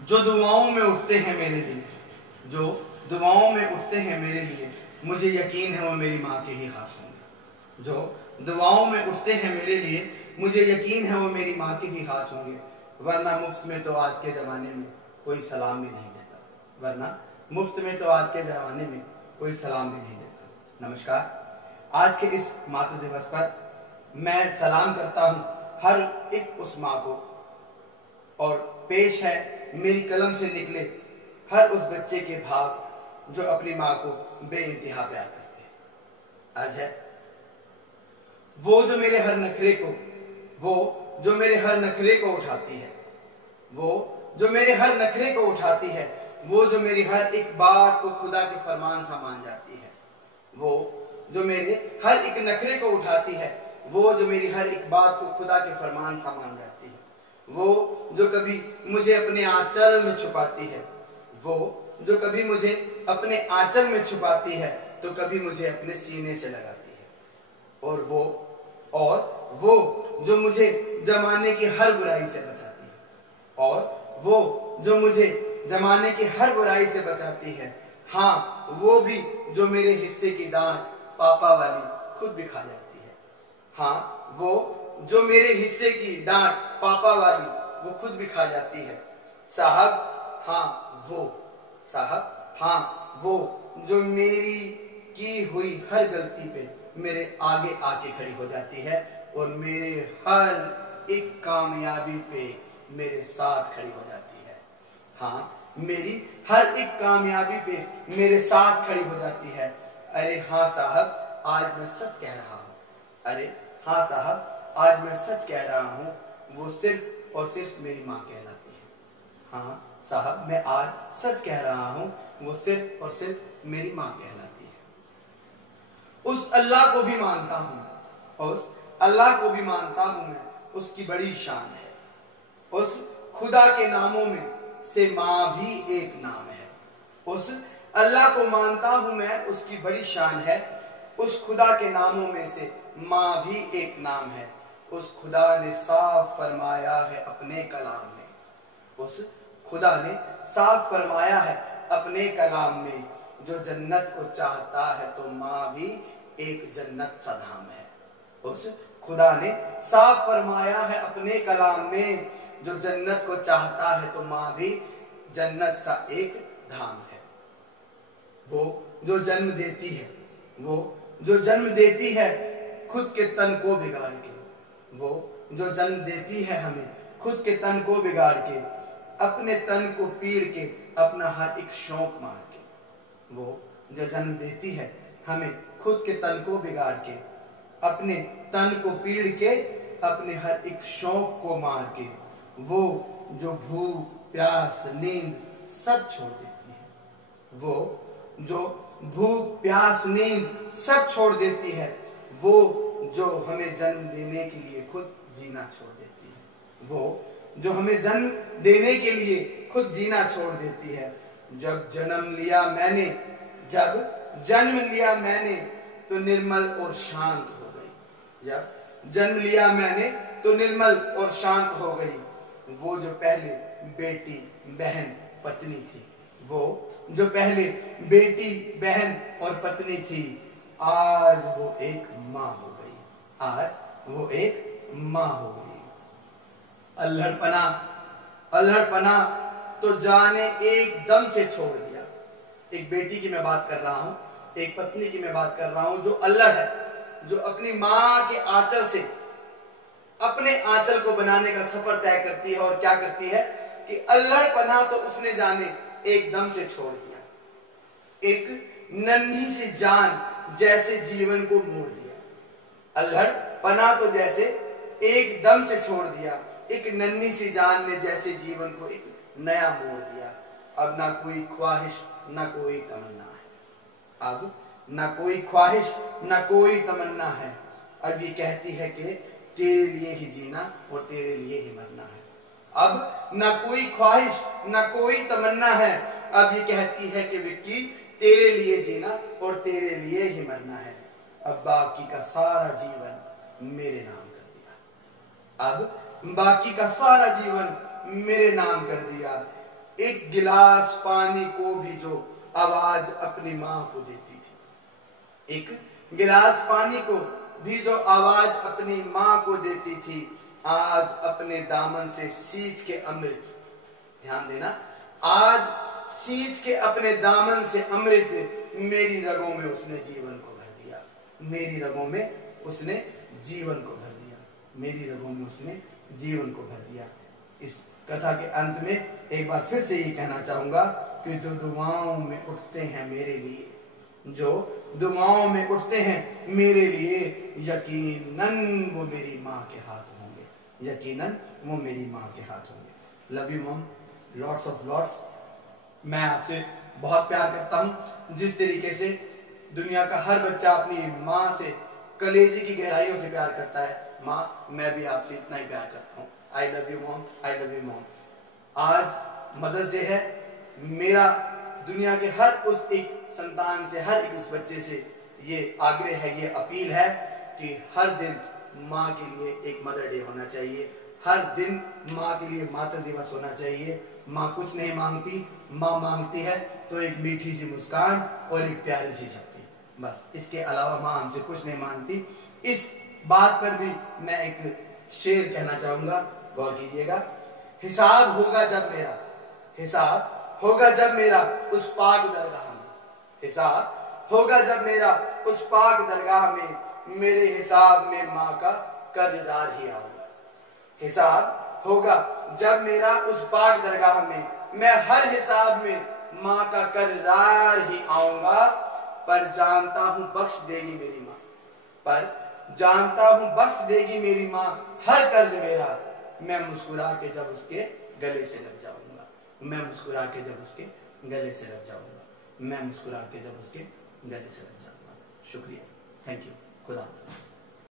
जो दुआओं में उठते हैं मेरे लिए, जो दुआओं में उठते हैं मेरे लिए, मुझे यकीन है वो मेरी माँ के ही हाथ होंगे। जो दुआओं में उठते हैं मेरे लिए, मुझे यकीन है वो मेरी माँ के ही हाथ होंगे। वरना मुफ्त में तो आज के ज़माने में कोई सलाम भी नहीं देता, वरना मुफ्त में तो आज के ज़माने में कोई सलाम भी नहीं देता। नमस्कार। आज के इस मातृ दिवस पर मैं सलाम करता हूँ हर एक उस माँ को, और पेश है मेरी कलम से निकले हर उस बच्चे के भाव जो अपनी माँ को बेइंतहा प्यार करते हैं। अर्ज है, वो जो मेरे हर नखरे को, वो जो मेरे हर नखरे को उठाती है, वो जो मेरे हर नखरे को उठाती है, वो जो मेरी हर एक बात को खुदा के फरमान सा मान जाती है, वो जो मेरे हर एक नखरे को उठाती है, वो जो मेरी हर एक बात को खुदा के फरमान सा मान जाती है, वो जो कभी मुझे अपने आंचल में छुपाती है, वो जो कभी मुझे अपने आंचल में छुपाती है तो कभी मुझे अपने सीने से लगाती है, और वो जो मुझे जमाने की हर बुराई से बचाती है, और वो जो मुझे जमाने की हर बुराई से बचाती है। हाँ, वो भी जो मेरे हिस्से की डांट पापा वाली खुद भी खा जाती है। हाँ, वो जो मेरे हिस्से की डांट पापा वाली वो खुद भी खा जाती है। साहब हाँ वो जो मेरी की हुई हर गलती पे मेरे आगे आके खड़ी हो जाती है, और मेरे हर एक कामयाबी पे मेरे साथ खड़ी हो जाती है। हाँ, मेरी हर एक कामयाबी पे मेरे साथ खड़ी हो जाती है। अरे हाँ साहब, आज मैं सच कह रहा हूँ। अरे हाँ साहब, आज मैं सच कह रहा हूँ, वो सिर्फ और सिर्फ मेरी माँ कहलाती है। हाँ साहब, मैं आज सच कह रहा हूँ, वो सिर्फ और सिर्फ मेरी माँ कहलाती है। उस अल्लाह को भी मानता हूँ, उस अल्लाह को भी मानता हूँ मैं, उसकी बड़ी शान है। उस खुदा के नामों में से माँ भी एक नाम है। उस अल्लाह को मानता हूँ मैं, उसकी बड़ी शान है। उस खुदा के नामों में से माँ भी एक नाम है। उस खुदा ने साफ फरमाया है अपने कलाम में, उस खुदा ने साफ फरमाया है अपने कलाम में, जो जन्नत को चाहता है तो माँ भी एक जन्नत सा धाम है। उस खुदा ने साफ फरमाया है अपने कलाम में, जो जन्नत को चाहता है तो माँ भी जन्नत सा एक धाम है। वो जो जन्म देती है, वो जो जन्म देती है खुद के तन को बिगाड़ के, वो जो जन्म देती है हमें खुद के तन को बिगाड़ के, अपने तन को पीड़ के, अपना हर एक शौक मार के, वो जो जन्म देती है हमें खुद के तन को बिगाड़ के, अपने तन को पीड़ के, अपने हर एक शौक को मार के, वो जो भूख प्यास नींद सब छोड़ देती है, वो जो भूख प्यास नींद सब छोड़ देती है, वो जो हमें जन्म देने के लिए खुद जीना छोड़ देती है, वो जो हमें जन्म देने के लिए खुद जीना छोड़ देती है। जब जन्म लिया मैंने, जब जन्म लिया मैंने तो निर्मल और शांत हो गई। जब जन्म लिया मैंने तो निर्मल और शांत हो गई। वो जो पहले बेटी बहन पत्नी थी, वो जो पहले बेटी बहन और पत्नी थी, आज वो एक माँ हो गई। आज वो एक माँ हो गई। अल्हड़पना तो जाने एकदम से छोड़ दिया। एक बेटी की मैं बात कर रहा हूँ, एक पत्नी की मैं बात कर रहा हूँ, जो अल्हड़ है, जो अपनी माँ के आंचल से अपने आंचल को बनाने का सफर तय करती है, और क्या करती है कि अल्हड़पना तो उसने जाने एकदम से छोड़ दिया। एक नन्ही सी जान जैसे जीवन को मोड़ दिया। अल्हड़पना तो जैसे एकदम से छोड़ दिया, एक नन्ही सी जान ने जैसे जीवन को एक नया मोड़ दिया। अब ना कोई ख्वाहिश ना कोई तमन्ना है, अब ना कोई ख्वाहिश ना कोई तमन्ना है। अब ये कहती है कि तेरे लिए ही जीना और तेरे लिए ही मरना है। अब ना कोई ख्वाहिश ना कोई तमन्ना है। अब ये कहती है कि विक्की तेरे लिए जीना और तेरे लिए ही मरना है। अब बाकी का सारा जीवन मेरे नाम कर दिया। अब बाकी का सारा जीवन मेरे नाम कर दिया। एक गिलास पानी को भी जो आवाज अपनी माँ को देती थी, एक गिलास पानी को भी जो आवाज अपनी माँ को देती थी, आज अपने दामन से सींच के अमृत, ध्यान देना, आज सींच के अपने दामन से अमृत मेरी रगों में उसने जीवन को भर दिया, मेरी रगों में उसने जीवन को भर दिया, मेरी रगों में उसने जीवन को भर दिया। इस कथा के अंत में एक बार फिर से ये कहना चाहूंगा कि जो दुआओं में उठते हैं मेरे लिए, जो दुआओं में उठते हैं मेरे लिए, यकीनन वो मेरी माँ के हाथ होंगे, यकीनन वो मेरी माँ के हाथ होंगे। Love you mom, lots of lots. मैं आपसे बहुत प्यार करता हूँ। जिस तरीके से दुनिया का हर बच्चा अपनी माँ से कलेजे की गहराइयों से प्यार करता है, माँ मैं भी आपसे इतना ही प्यार करता हूँ। I love you mom, I love you mom. आज मदर्स डे है। मेरा दुनिया के हर उस एक संतान से, हर एक उस बच्चे से ये आग्रह है, ये अपील है कि हर दिन माँ के लिए एक मदर डे होना चाहिए, हर दिन माँ के लिए मातृ दिवस होना चाहिए। माँ कुछ नहीं मांगती, माँ मांगती है तो एक मीठी सी मुस्कान और एक प्यारी सी शक्ति, बस। इसके अलावा माँ हमसे कुछ नहीं मांगती। इस बात पर भी मैं एक शेर कहना चाहूंगा, गौर कीजिएगा। हिसाब होगा जब मेरा, हिसाब होगा जब मेरा उस पाक दरगाह में, हिसाब होगा जब मेरा उस पाक दरगाह में, मेरे हिसाब में माँ का कर्जदार ही आऊंगा। हिसाब होगा जब मेरा उस पाक दरगाह में, मैं हर हिसाब में माँ का कर्जदार ही आऊंगा। पर जानता हूं बख्श देगी मेरी माँ, पर जानता हूं बख्श देगी मेरी माँ हर कर्ज मेरा। मैं मुस्कुरा के जब उसके गले से लग जाऊंगा, मैं मुस्कुरा के जब उसके गले से लग जाऊंगा, मैं मुस्कुरा के जब उसके गले से लग जाऊंगा। शुक्रिया, थैंक यू, खुदा हाफिज़।